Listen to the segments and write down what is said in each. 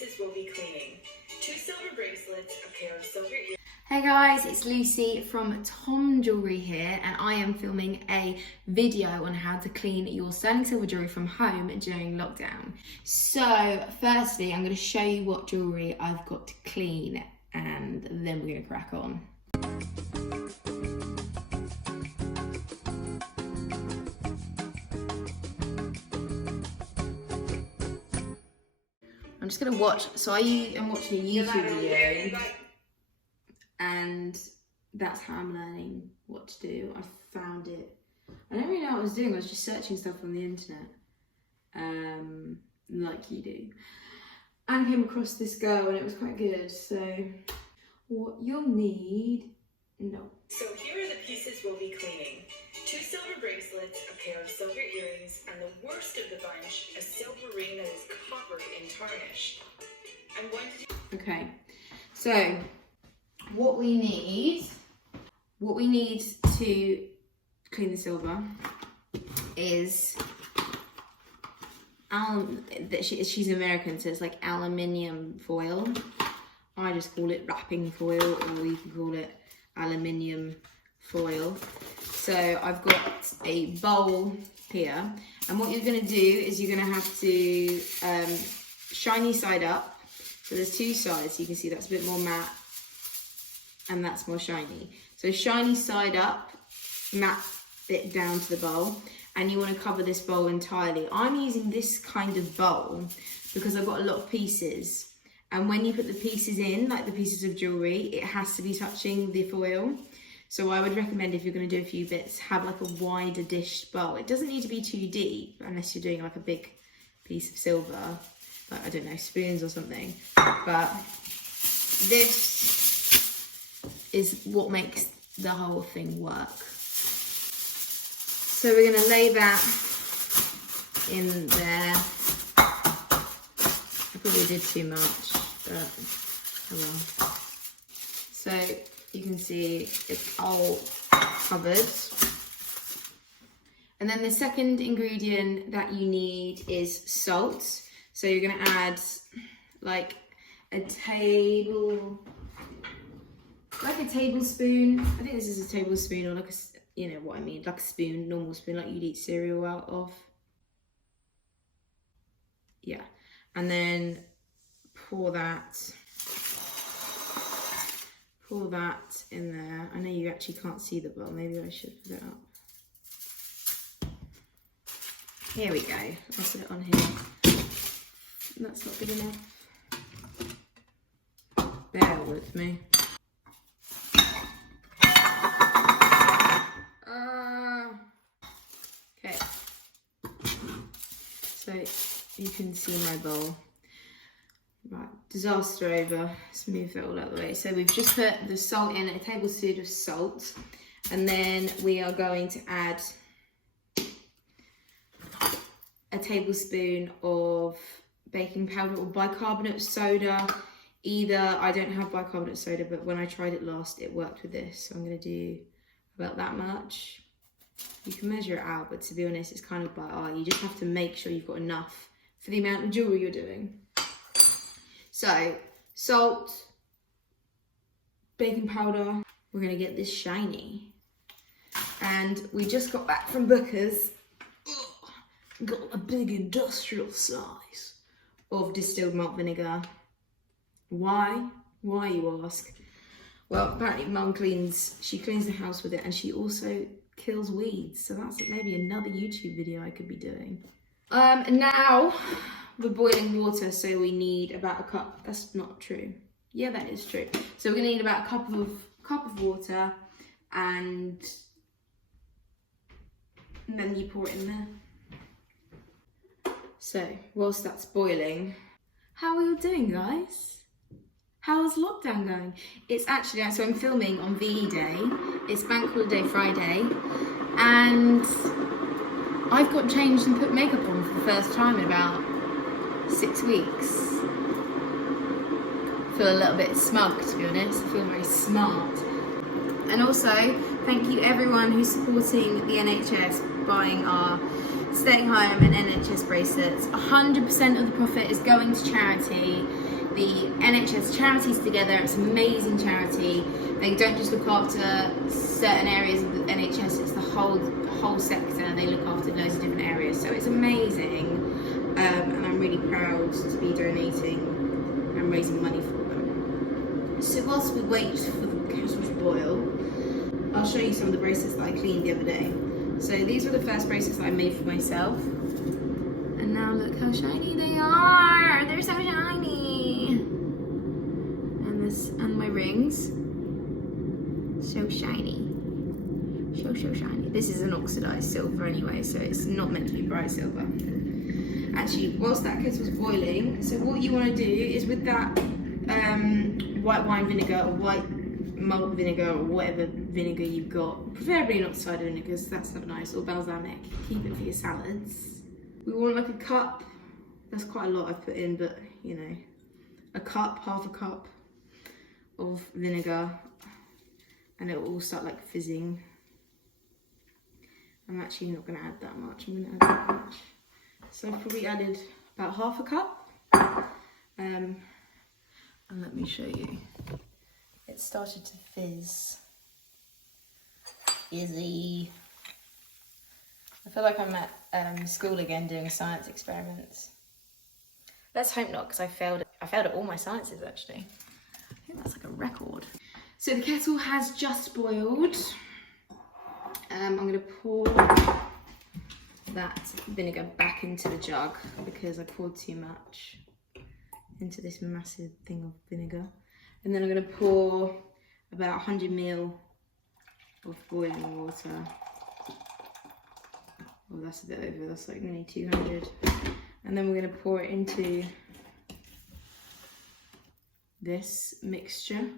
pieces we'll be cleaning. 2 silver bracelets, a pair of silver earrings. Hey guys, it's Lucy from TOMM Jewellery here, and I am filming a video on how to clean your sterling silver jewellery from home during lockdown. So firstly, I'm going to show you what jewellery I've got to clean, and then we're going to crack on. I'm just going to watch, so I'm watching a YouTube video. And that's how I'm learning what to do. I found it. I don't really know what I was doing. I was just searching stuff on the internet, like you do. And came across this girl, and it was quite good. So, what you'll need, So here are the pieces we'll be cleaning. 2 silver bracelets, a pair of silver earrings, and the worst of the bunch, a silver ring that is covered in tarnish. I'm going to do... Okay, so what we need to clean the silver is she's American, so it's like aluminium foil. I just call it wrapping foil, or you can call it aluminium foil. So I've got a bowl here, and what you're going to do is you're going to have to shiny side up. So there's 2 sides, so you can see that's a bit more matte and that's more shiny. So shiny side up, matte bit down to the bowl, and you want to cover this bowl entirely. I'm using this kind of bowl because I've got a lot of pieces, and when you put the pieces in, like the pieces of jewellery, it has to be touching the foil. So I would recommend, if you're going to do a few bits, have like a wider dish bowl. It doesn't need to be too deep unless you're doing like a big piece of silver, like, I don't know, spoons or something. But this is what makes the whole thing work. So we're going to lay that in there. I probably did too much, but oh well. So you can see it's all covered. And then the second ingredient that you need is salt. So you're going to add like a tablespoon. I think this is a tablespoon, or like a, you know what I mean, like a spoon, normal spoon, like you'd eat cereal out of. Yeah, and then pour that in there. I know you actually can't see the bowl. Maybe I should put it up. Here we go. I'll put it on here. That's not good enough. Bear with me. Okay. So you can see my bowl. Right, disaster over. Let's move it all out of the way. So we've just put the salt in, a tablespoon of salt, and then we are going to add a tablespoon of baking powder or bicarbonate soda. Either, I don't have bicarbonate soda, but when I tried it last, it worked with this. So I'm going to do about that much. You can measure it out, but to be honest, it's kind of by eye. You just have to make sure you've got enough for the amount of jewellery you're doing. So, salt, baking powder. We're going to get this shiny. And we just got back from Booker's. Got a big industrial size of distilled malt vinegar. Why? Why, you ask? Well, apparently Mum cleans the house with it, and she also kills weeds. So that's maybe another YouTube video I could be doing. Now we're boiling water, so we need about a cup. That's not true. Yeah, that is true. So we're gonna need about a cup of water, and then you pour it in there. So whilst that's boiling, how are you doing, guys? How's lockdown going? It's actually, so I'm filming on VE Day. It's Bank Holiday Friday, and I've got changed and put makeup on for the first time in about 6 weeks. I feel a little bit smug, to be honest. I feel very smart. And also, thank you everyone who's supporting the NHS, buying our staying home and NHS bracelets. 100% of the profit is going to charity. The NHS charities together, it's amazing charity. They don't just look after certain areas of the NHS, it's the whole sector. They look after loads of different areas, so it's amazing. And I'm really proud to be donating and raising money for them. So whilst we wait for the kettle to boil, I'll show you some of the bracelets that I cleaned the other day. So these were the first bracelets that I made for myself. And now look how shiny they are. They're so shiny. And my rings. So shiny. So shiny. This is an oxidized silver anyway, so it's not meant to be bright silver. Actually, whilst that kettle's boiling, so what you want to do is with that white wine vinegar or white malt vinegar or whatever vinegar you've got, preferably not cider vinegar because that's not nice, or balsamic, keep it for your salads. We want like a cup, that's quite a lot I've put in, but you know, a cup, half a cup of vinegar, and it will all start like fizzing. I'm actually not going to add that much, I'm going to add that much. So I've probably added about half a cup, and let me show you. It started to fizz. Fizzy. I feel like I'm at school again doing science experiments. Let's hope not, because I failed at all my sciences actually. I think that's like a record. So the kettle has just boiled. I'm going to pour that vinegar back into the jug because I poured too much into this massive thing of vinegar. And then I'm going to pour about 100 ml of boiling water. Oh, that's a bit over, that's like nearly 200. And then we're going to pour it into this mixture.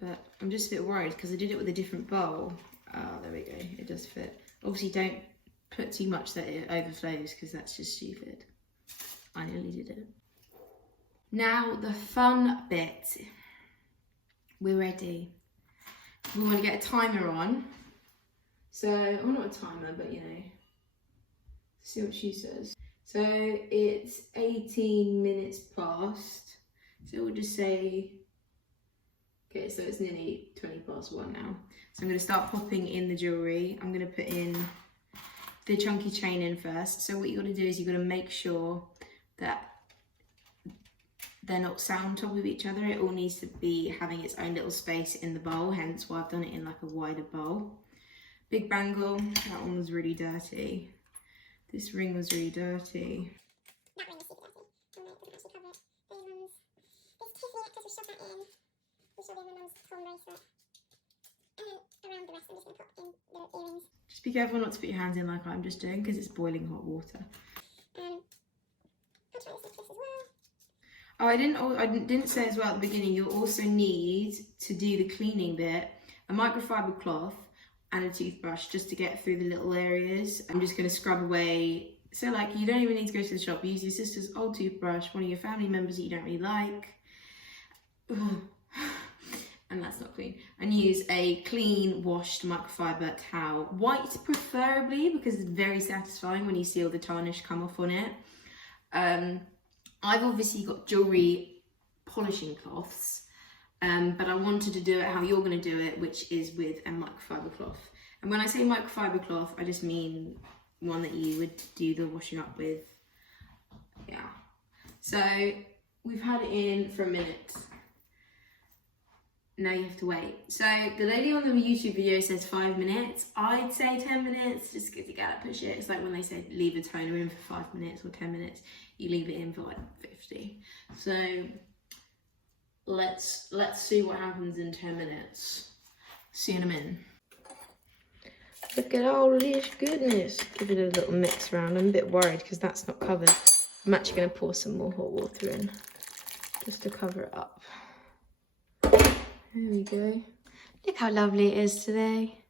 But I'm just a bit worried because I did it with a different bowl. Oh, there we go, it does fit. Obviously don't put too much that it overflows because that's just stupid. I nearly did it. Now the fun bit. We're ready. We want to get a timer on. So, well, not a timer, but you know, see what she says. So it's 18 minutes past. So we'll just say, okay, so it's nearly 20 past 1 now. So I'm going to start popping in the jewellery. I'm going to put in the chunky chain in first. So what you got to do is you got to make sure that they're not sat on top of each other. It all needs to be having its own little space in the bowl, hence why I've done it in like a wider bowl. Big bangle, that one was really dirty. This ring was really dirty. That ring is super dirty. It doesn't actually cover it. Those ones, this Tiffany necklace was shot that in. We showed in my mum's TOMM bracelet. And then around the rest I'm just going to pop in the earrings. Just be careful not to put your hands in like I'm just doing because it's boiling hot water. I'll try this necklace as well. Oh, I didn't say as well at the beginning, you'll also need to do the cleaning bit, a microfiber cloth and a toothbrush just to get through the little areas. I'm just going to scrub away. So like you don't even need to go to the shop, use your sister's old toothbrush, one of your family members that you don't really like. And that's not clean. And use a clean washed microfiber towel. White preferably because it's very satisfying when you see all the tarnish come off on it. I've obviously got jewellery polishing cloths, but I wanted to do it how you're going to do it, which is with a microfiber cloth. And when I say microfiber cloth, I just mean one that you would do the washing up with. Yeah. So we've had it in for a minute. Now you have to wait. So the lady on the YouTube video says 5 minutes. I'd say 10 minutes, just because you gotta push it. It's like when they say leave a toner in for 5 minutes or 10 minutes, you leave it in for like 50. So let's see what happens in 10 minutes. See you in a minute. Look at all this goodness. Give it a little mix around. I'm a bit worried because that's not covered. I'm actually gonna pour some more hot water in just to cover it up. There we go. Look how lovely it is today.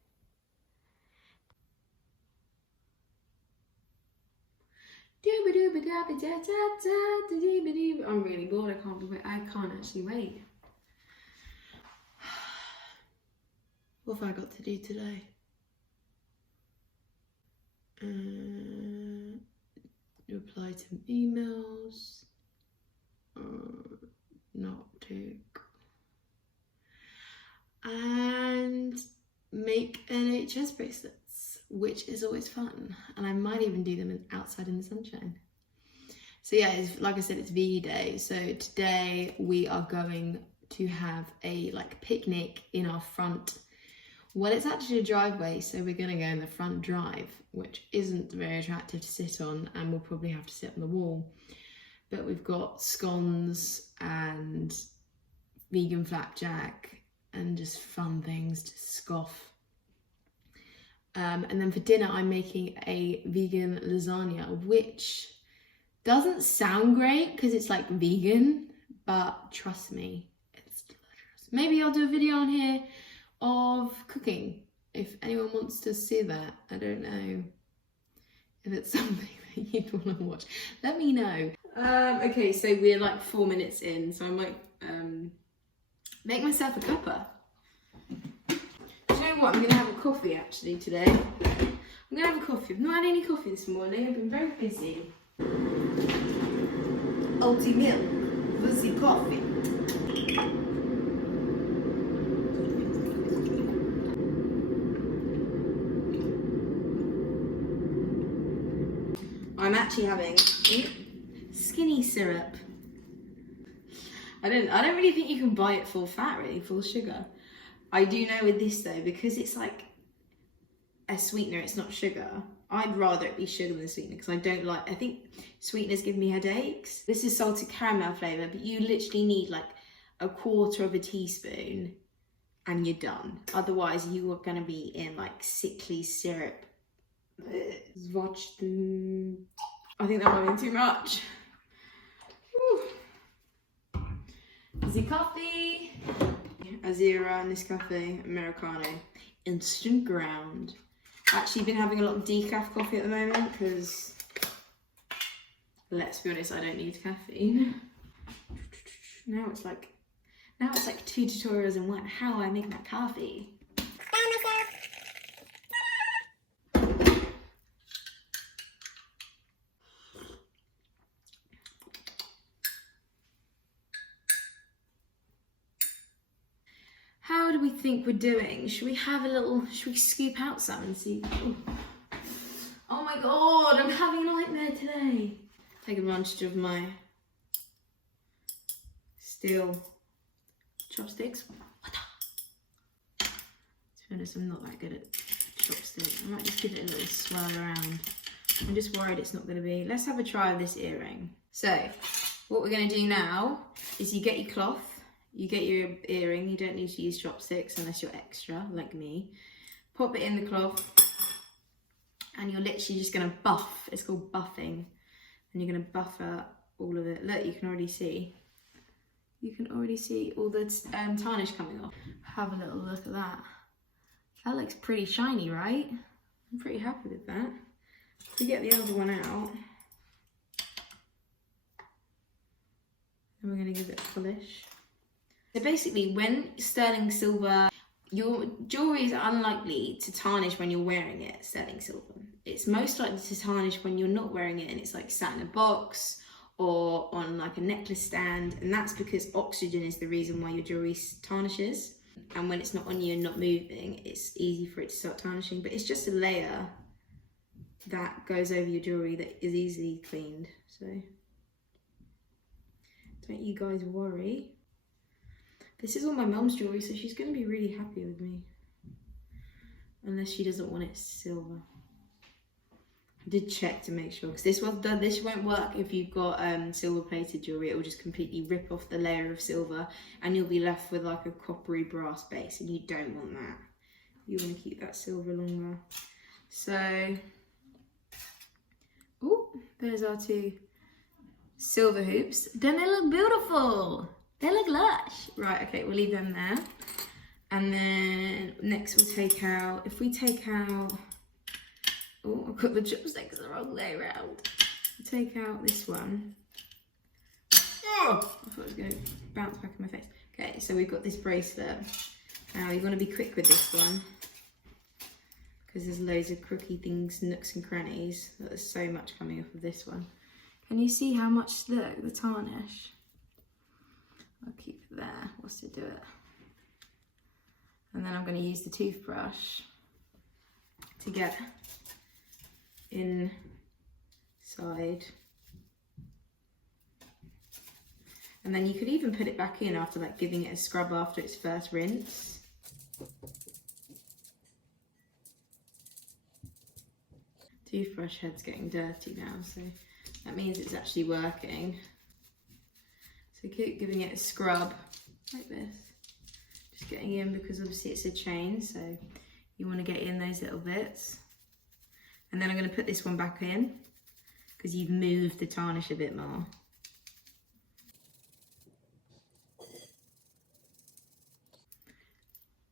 I'm really bored. I can't actually wait. What have I got to do today? Reply to emails. Not tick. And make NHS bracelets, which is always fun. And I might even do them outside in the sunshine. So yeah, it's, like I said, it's VE day. So today we are going to have a picnic in our front. Well, it's actually a driveway, so we're gonna go in the front drive, which isn't very attractive to sit on, and we'll probably have to sit on the wall. But we've got scones and vegan flapjack and just fun things to scoff. And then for dinner, I'm making a vegan lasagna, which doesn't sound great because it's like vegan, but trust me, it's delicious. Maybe I'll do a video on here of cooking if anyone wants to see that. I don't know if it's something that you'd want to watch. Let me know. Okay, so we're like 4 minutes in, so I might make myself a cuppa. Do you know what? I'm gonna have a coffee actually today. I'm gonna have a coffee. I've not had any coffee this morning. I've been very busy. Oaty milk, fuzzy coffee. I'm actually having skinny syrup. I don't really think you can buy it full fat, really, full sugar. I do know with this though, because it's like a sweetener, it's not sugar. I'd rather it be sugar than sweetener because I think sweeteners give me headaches. This is salted caramel flavour, but you literally need like 1/4 teaspoon and you're done. Otherwise you are gonna be in like sickly syrup. I think that might have been too much. Easy coffee. Azira, Nescafe, Americano, instant ground. Actually been having a lot of decaf coffee at the moment because, let's be honest, I don't need caffeine. Now it's like 2 tutorials in one. How I make that coffee. How do we think we're doing? Should we scoop out some and see? Oh my god, I'm having a nightmare today. Take advantage of my steel chopsticks. To be honest, I'm not that good at chopsticks. I might just give it a little swirl around. I'm just worried it's not going to be. Let's have a try of this earring. So, what we're going to do now is you get your cloth. You get your earring, you don't need to use chopsticks unless you're extra, like me. Pop it in the cloth, and you're literally just gonna buff. It's called buffing. And you're gonna buff out all of it. Look, you can already see. You can already see all the tarnish coming off. Have a little look at that. That looks pretty shiny, right? I'm pretty happy with that. If we get the other one out, then we're gonna give it a polish. So basically, when sterling silver, your jewellery is unlikely to tarnish when you're wearing it, sterling silver. It's most likely to tarnish when you're not wearing it and it's like sat in a box or on like a necklace stand, and that's because oxygen is the reason why your jewellery tarnishes. And when it's not on you and not moving, it's easy for it to start tarnishing, but it's just a layer that goes over your jewellery that is easily cleaned. So don't you guys worry. This is all my mum's jewellery, so she's going to be really happy with me. Unless she doesn't want it silver. I did check to make sure, because this won't work if you've got silver plated jewellery. It will just completely rip off the layer of silver and you'll be left with like a coppery brass base, and you don't want that. You want to keep that silver longer. So, oh, there's our 2 silver hoops. Don't they look beautiful? They look lush. Right, okay, we'll leave them there. And then next we'll take out, if we take out, oh, I've got the chopsticks the wrong way around. We'll take out this one. Oh, I thought it was going to bounce back in my face. Okay, so we've got this bracelet. Now you want to be quick with this one, because there's loads of crooky things, nooks and crannies. There's so much coming off of this one. Can you see how much, look, the tarnish? I'll keep it there, whilst I do it. And then I'm going to use the toothbrush to get inside. And then you could even put it back in after like giving it a scrub after its first rinse. Toothbrush head's getting dirty now, so that means it's actually working. So keep giving it a scrub like this. Just getting in, because obviously it's a chain, so you want to get in those little bits. And then I'm going to put this one back in because you've moved the tarnish a bit more.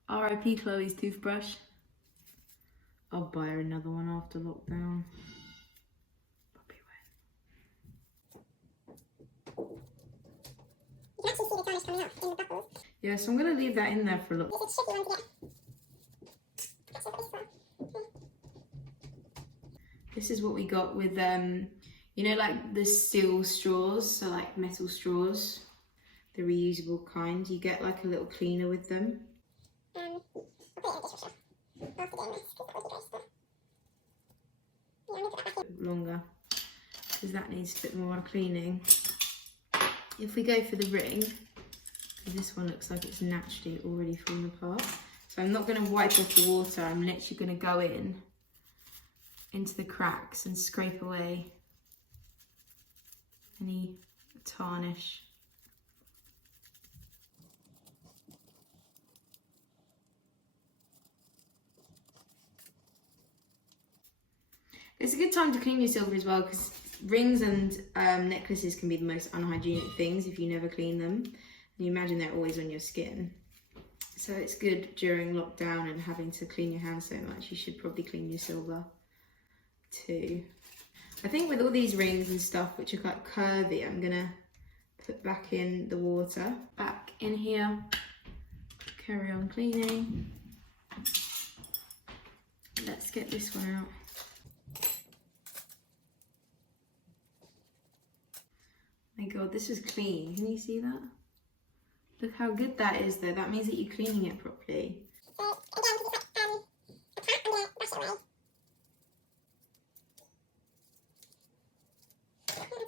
R.I.P. Chloe's toothbrush. I'll buy her another one after lockdown. Puppy wet. You can actually see the tarnish coming out in the bubbles. Yeah, so I'm going to leave that in there for a little. It's a tricky one to get. Actually, for this one. This is what we got with, you know, like the steel straws, so like metal straws, the reusable kind. You get like a little cleaner with them. I'll put it in the dishwasher after doing this, because that would be gross, but yeah, I'll need to put that back in. Longer, because that needs a bit more cleaning. If we go for the ring, this one looks like it's naturally already fallen apart. So I'm not going to wipe off the water, I'm literally going to go into the cracks and scrape away any tarnish. It's a good time to clean your silver as well, because rings and necklaces can be the most unhygienic things if you never clean them. And you imagine they're always on your skin. So it's good during lockdown and having to clean your hands so much. You should probably clean your silver too. I think with all these rings and stuff which are quite curvy, I'm gonna put back in the water. Back in here, carry on cleaning. Let's get this one out. My God, this is clean. Can you see that? Look how good that is though. That means that you're cleaning it properly. So, again, because it's got a tap, I'm going to brush it away. Add some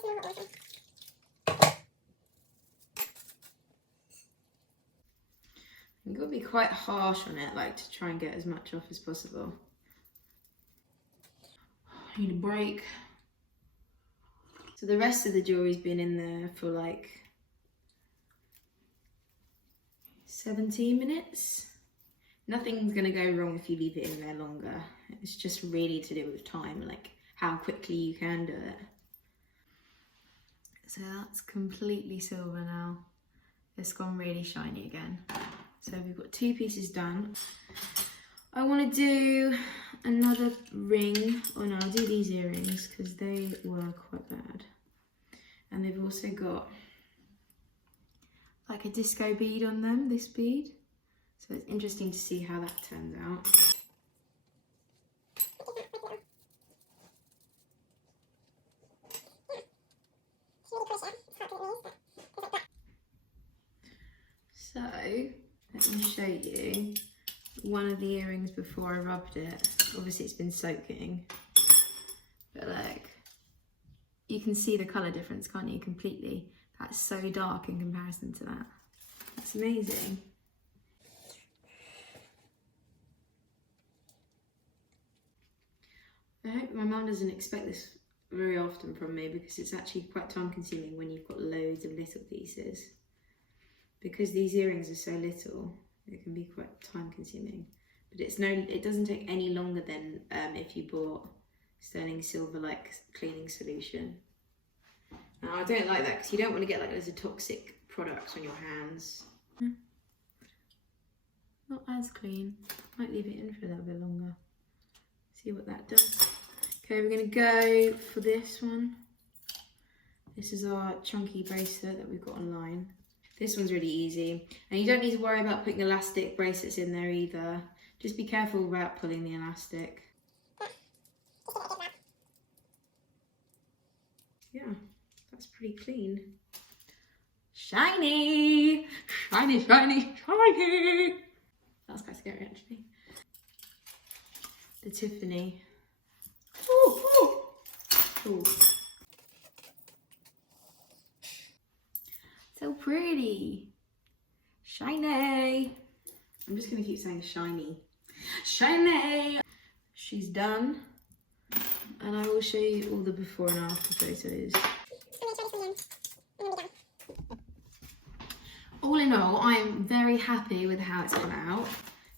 more hot water. You've got to be quite harsh on it, like to try and get as much off as possible. I need a break. So the rest of the jewelry's been in there for like 17 minutes. Nothing's gonna go wrong if you leave it in there longer. It's just really to do with time, like how quickly you can do it. So that's completely silver now. It's gone really shiny again. So we've got 2 pieces done. I want to do another ring. Oh no, I'll do these earrings because they were quite bad. And they've also got like a disco bead on them, this bead. So it's interesting to see how that turns out. So, let me show you one of the earrings before I rubbed it. Obviously it's been soaking, but like, you can see the colour difference, can't you, completely? That's so dark in comparison to that. That's amazing. I hope my mum doesn't expect this very often from me, because it's actually quite time consuming when you've got loads of little pieces. Because these earrings are so little, it can be quite time consuming. But it doesn't take any longer than if you bought sterling silver like cleaning solution. Now I don't like that because you don't want to get like loads of toxic products on your hands. Not as clean. Might leave it in for a little bit longer. See what that does. Okay, we're going to go for this one. This is our chunky bracelet that we've got online. This one's really easy. And you don't need to worry about putting elastic bracelets in there either. Just be careful about pulling the elastic. yeah, that's pretty clean. Shiny! Shiny, shiny, shiny! That's quite scary actually. The Tiffany. Ooh, ooh. Ooh. So pretty. Shiny. I'm just gonna keep saying shiny. Shiny! She's done. And I will show you all the before and after photos. All in all, I'm very happy with how it's come out.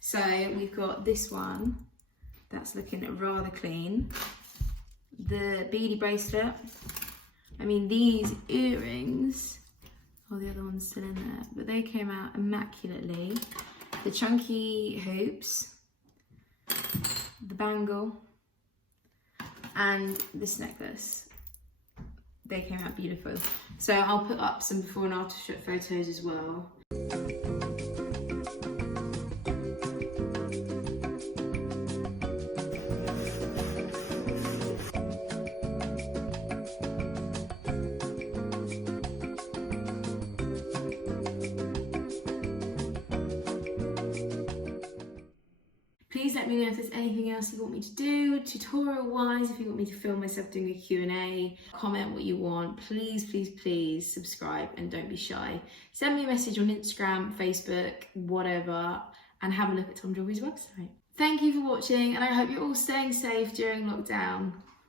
So we've got this one that's looking rather clean. The beady bracelet. I mean, these earrings, oh, the other one's still in there, but they came out immaculately. The chunky hoops, the bangle, and this necklace. They came out beautiful. So I'll put up some before and after photos as well. Please let me know if there's anything else you want me to do, tutorial-wise, if you want me to film myself doing a Q&A, comment what you want. Please, please, please subscribe and don't be shy. Send me a message on Instagram, Facebook, whatever, and have a look at TOMM Jewellery's website. Thank you for watching, and I hope you're all staying safe during lockdown.